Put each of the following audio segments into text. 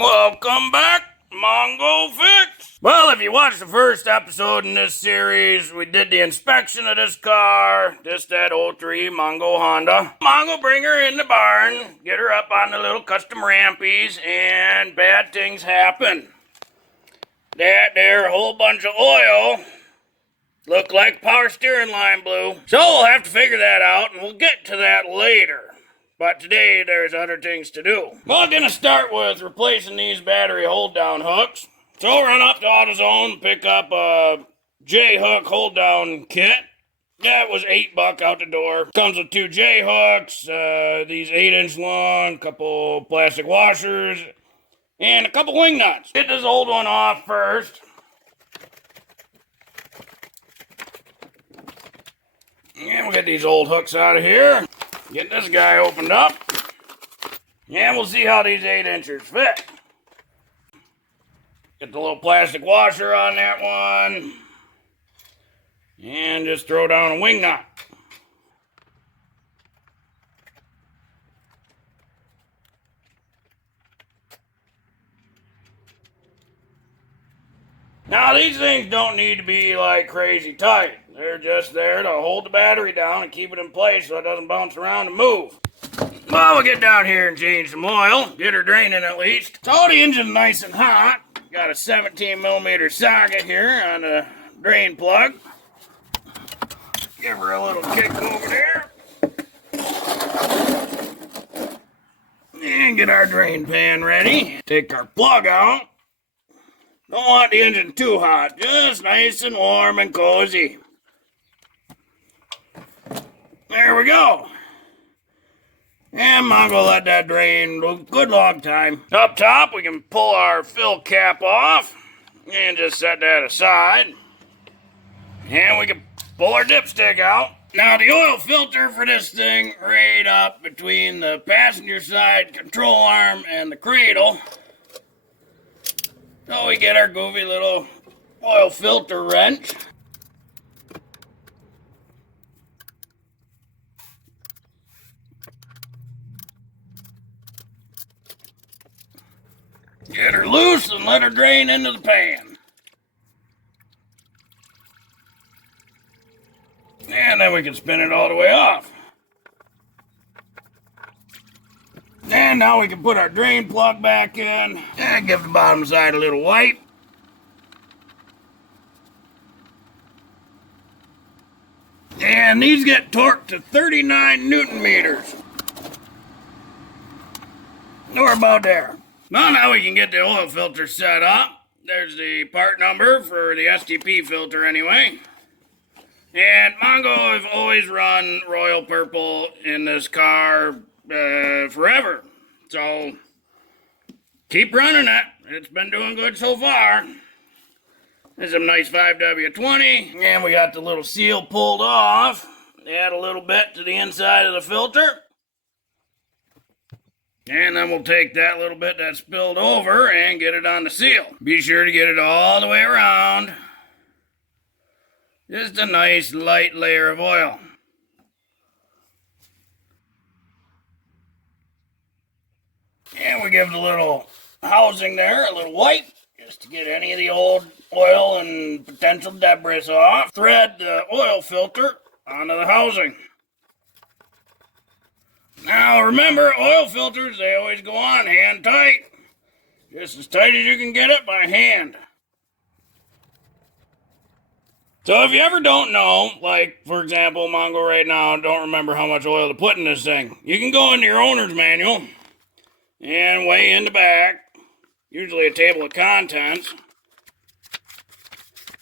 Welcome back, Mongo Fix. Well, if you watched the first episode in this series, we did the inspection of this car. This that 03 Mongo Honda. Mongo bring her in the barn, get her up on the little custom rampies, and bad things happen. That there whole bunch of oil looked like power steering line blew. So we'll have to figure that out, and we'll get to that later. But today, there's other things to do. Well, I'm going to start with replacing these battery hold-down hooks. So run up to AutoZone, pick up a J-hook hold-down kit. That was $8 out the door. Comes with 2 J-hooks, these 8-inch long, couple plastic washers, and a couple wing nuts. Get this old one off first. And we'll get these old hooks out of here. Get this guy opened up. And we'll see how these 8-inchers fit. Get the little plastic washer on that one. And just throw down a wing nut. Now these things don't need to be like crazy tight. They're just there to hold the battery down and keep it in place so it doesn't bounce around and move. Well, we'll get down here and change some oil. Get her draining at least. So the engine's nice and hot. Got a 17mm socket here on the drain plug. Give her a little kick over there. And get our drain pan ready. Take our plug out. Don't want the engine too hot. Just nice and warm and cozy. There we go. And I'm going to let that drain a good long time. Up top, we can pull our fill cap off and just set that aside. And we can pull our dipstick out. Now, the oil filter for this thing right up between the passenger side control arm and the cradle. So we get our goofy little oil filter wrench. Get her loose and let her drain into the pan. And then we can spin it all the way off. And now we can put our drain plug back in and give the bottom side a little wipe. And these get torqued to 39 Newton meters. We're about there. Well, now we can get the oil filter set up. There's the part number for the STP filter anyway. And Mongo, I've always run Royal Purple in this car forever. So, keep running it. It's been doing good so far. There's some nice 5W20. And we got the little seal pulled off. Add a little bit to the inside of the filter. And then we'll take that little bit that spilled over and get it on the seal. Be sure to get it all the way around. Just a nice light layer of oil. And we give the little housing there a little wipe, just to get any of the old oil and potential debris off. Thread the oil filter onto the housing. Now remember, oil filters, they always go on hand tight. Just as tight as you can get it by hand. So if you ever don't know, like for example, Mongo right now, don't remember how much oil to put in this thing. You can go into your owner's manual and weigh in the back, usually a table of contents.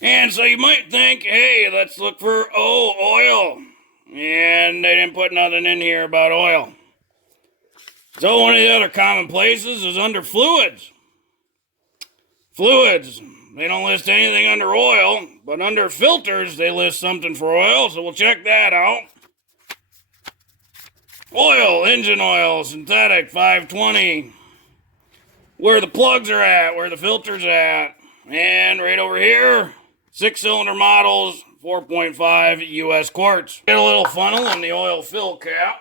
And so you might think, hey, let's look for, oil. And they didn't put nothing in here about oil. So one of the other common places is under fluids. Fluids, they don't list anything under oil, but under filters they list something for oil, so we'll check that out. Oil, engine oil, synthetic 520. Where the plugs are at, where the filter's at. And right over here, 6-cylinder models, 4.5 US quarts. Get a little funnel in the oil fill cap.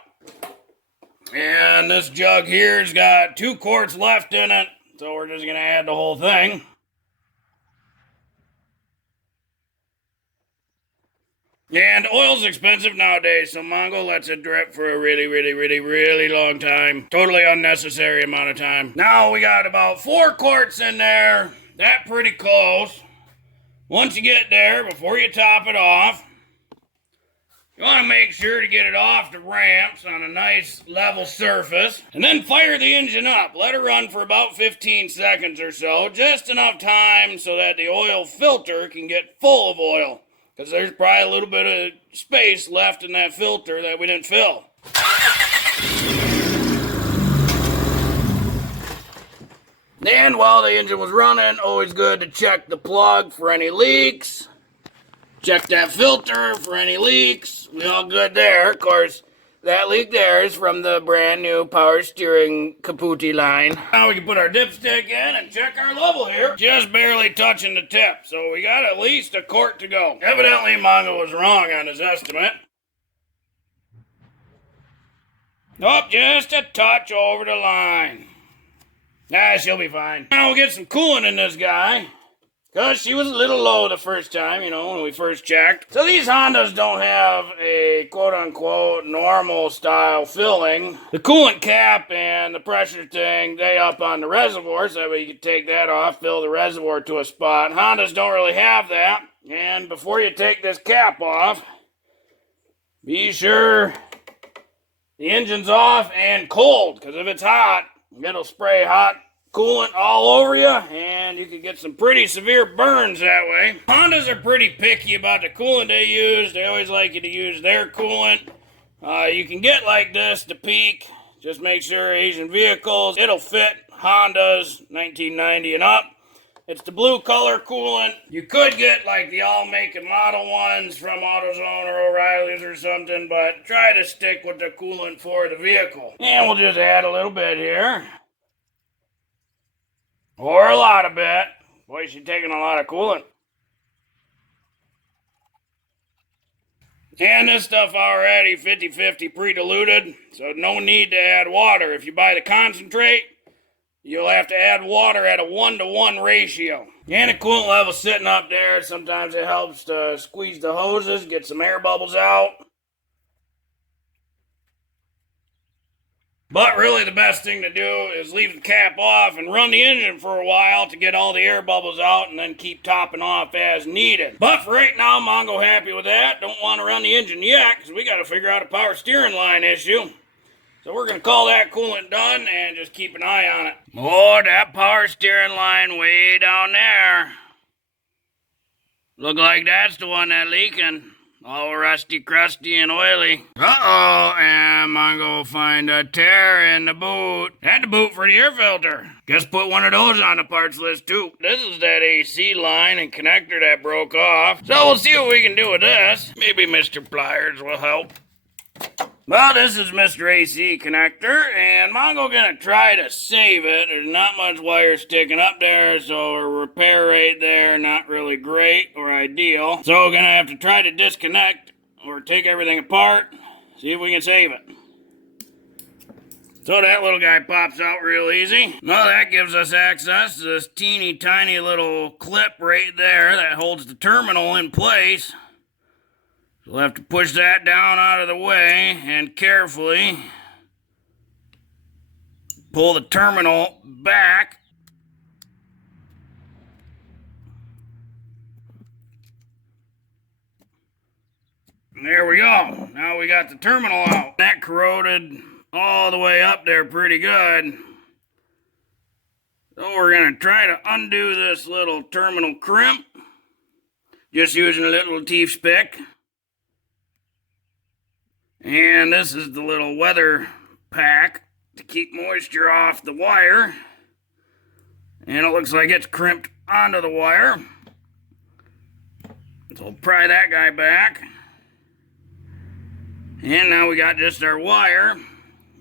And this jug here's got 2 quarts left in it. so we're just gonna add the whole thing. And oil's expensive nowadays, so Mongo lets it drip for a really long time. Totally unnecessary amount of time. Now we got about 4 quarts in there. That pretty close. Once you get there, before you top it off, you want to make sure to get it off the ramps on a nice level surface. And then fire the engine up. Let it run for about 15 seconds or so. Just enough time so that the oil filter can get full of oil. Because there's probably a little bit of space left in that filter that we didn't fill. And while the engine was running, always good to check the plug for any leaks. Check that filter for any leaks. We all good there. Of course, that leak there is from the brand new power steering Caputi line. Now we can put our dipstick in and check our level here. Just barely touching the tip, so we got at least a quart to go. Evidently, Mongo was wrong on his estimate. Nope, just a touch over the line. Nah, she'll be fine. Now we'll get some coolant in this guy. Because she was a little low the first time, you know, when we first checked. So these Hondas don't have a quote-unquote normal style filling. The coolant cap and the pressure thing, they up on the reservoir, so that way you can take that off, fill the reservoir to a spot. Hondas don't really have that. And before you take this cap off, be sure the engine's off and cold. Because if it's hot, it'll spray hot coolant all over you, and you can get some pretty severe burns that way. Hondas are pretty picky about the coolant they use. They always like you to use their coolant. You can get like this, the Peak. Just make sure Asian vehicles, it'll fit Hondas 1990 and up. It's the blue color coolant. You could get like the all make and model ones from AutoZone or O'Reilly's or something, but try to stick with the coolant for the vehicle. And we'll just add a little bit here. Or a lot of it. Boy, she's taking a lot of coolant. And this stuff already 50-50 pre-diluted, so no need to add water. If you buy the concentrate, you'll have to add water at a 1-to-1 ratio. And the coolant level sitting up there, sometimes it helps to squeeze the hoses, get some air bubbles out. But really the best thing to do is leave the cap off and run the engine for a while to get all the air bubbles out and then keep topping off as needed. But for right now, Mongo happy with that. Don't want to run the engine yet because we got to figure out a power steering line issue. So we're going to call that coolant done and just keep an eye on it. Oh, that power steering line way down there. Look like that's the one that's leaking. All rusty, crusty, and oily. Uh-oh, and Mongo will find a tear in the boot. Had the boot for the air filter. Guess put one of those on the parts list, too. This is that AC line and connector that broke off. So we'll see what we can do with this. Maybe Mr. Pliers will help. Well, this is Mr. AC connector, and Mongo gonna try to save it. There's not much wire sticking up there, so a repair rate there, not really great or ideal. So we're gonna have to try to disconnect or take everything apart, see if we can save it. So that little guy pops out real easy. Well, that gives us access to this teeny tiny little clip right there that holds the terminal in place. We'll have to push that down out of the way and carefully pull the terminal back. And there we go. Now we got the terminal out. That corroded all the way up there pretty good. So we're going to try to undo this little terminal crimp. Just using a little teeth Spec. And this is the little weather pack to keep moisture off the wire. And it looks like it's crimped onto the wire. So we'll pry that guy back. And now we got just our wire.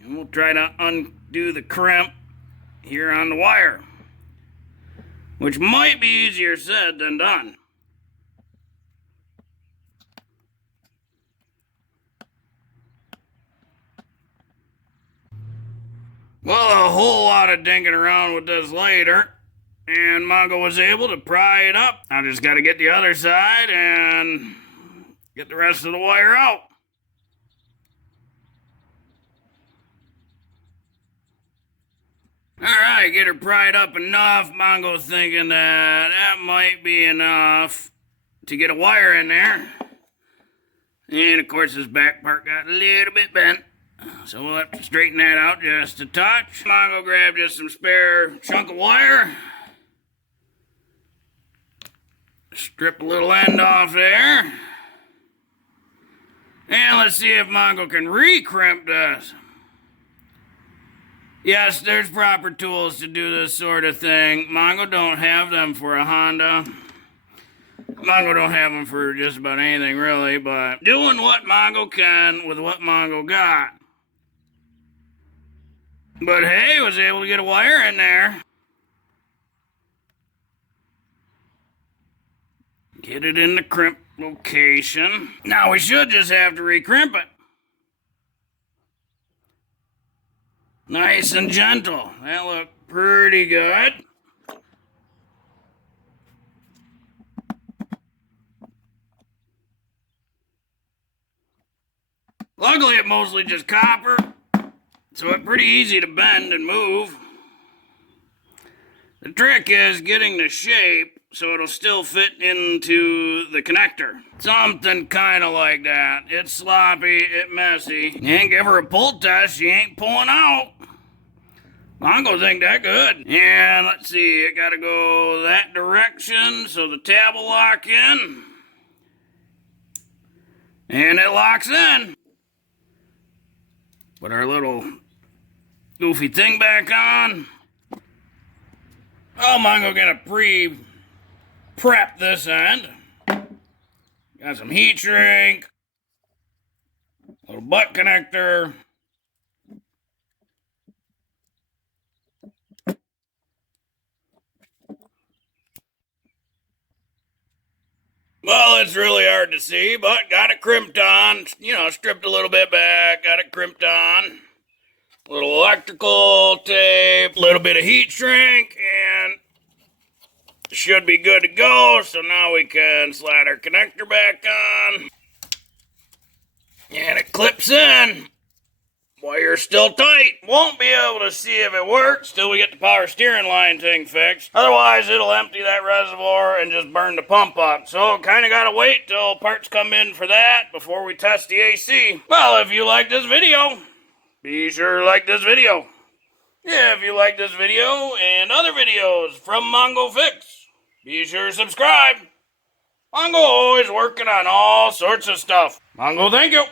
And we'll try to undo the crimp here on the wire. Which might be easier said than done. Well, a whole lot of dinking around with this later, and Mongo was able to pry it up. I just got to get the other side and get the rest of the wire out. Alright, get her pried up enough. Mongo's thinking that might be enough to get a wire in there. And of course this back part got a little bit bent, so we'll have to straighten that out just a touch. Mongo grabbed just some spare chunk of wire. Strip a little end off there. And let's see if Mongo can re-crimp this. Yes, there's proper tools to do this sort of thing. Mongo don't have them for a Honda. Mongo don't have them for just about anything, really, but doing what Mongo can with what Mongo got. But hey, was able to get a wire in there. Get it in the crimp location. Now we should just have to recrimp it. Nice and gentle. That looked pretty good. Luckily, it's mostly just copper, so it's pretty easy to bend and move. The trick is getting the shape so it'll still fit into the connector. Something kind of like that. It's sloppy, it's messy. You ain't give her a pull test, she ain't pulling out. Mongo think that good. And let's see, it gotta go that direction so the tab will lock in. And it locks in. Put our little goofy thing back on. Oh, Mongo gonna prep this end. Got some heat shrink, little butt connector. Well, it's really hard to see, but got it crimped on. You know, stripped a little bit back, got it crimped on. A little electrical tape, a little bit of heat shrink, and should be good to go. So now we can slide our connector back on. And it clips in. Wire's still tight. Won't be able to see if it works till we get the power steering line thing fixed. Otherwise, it'll empty that reservoir and just burn the pump up. So, kind of got to wait till parts come in for that before we test the AC. Well, if you like this video, be sure to like this video. If you like this video and other videos from Mongo Fix, be sure to subscribe. Mongo always working on all sorts of stuff. Mongo, thank you.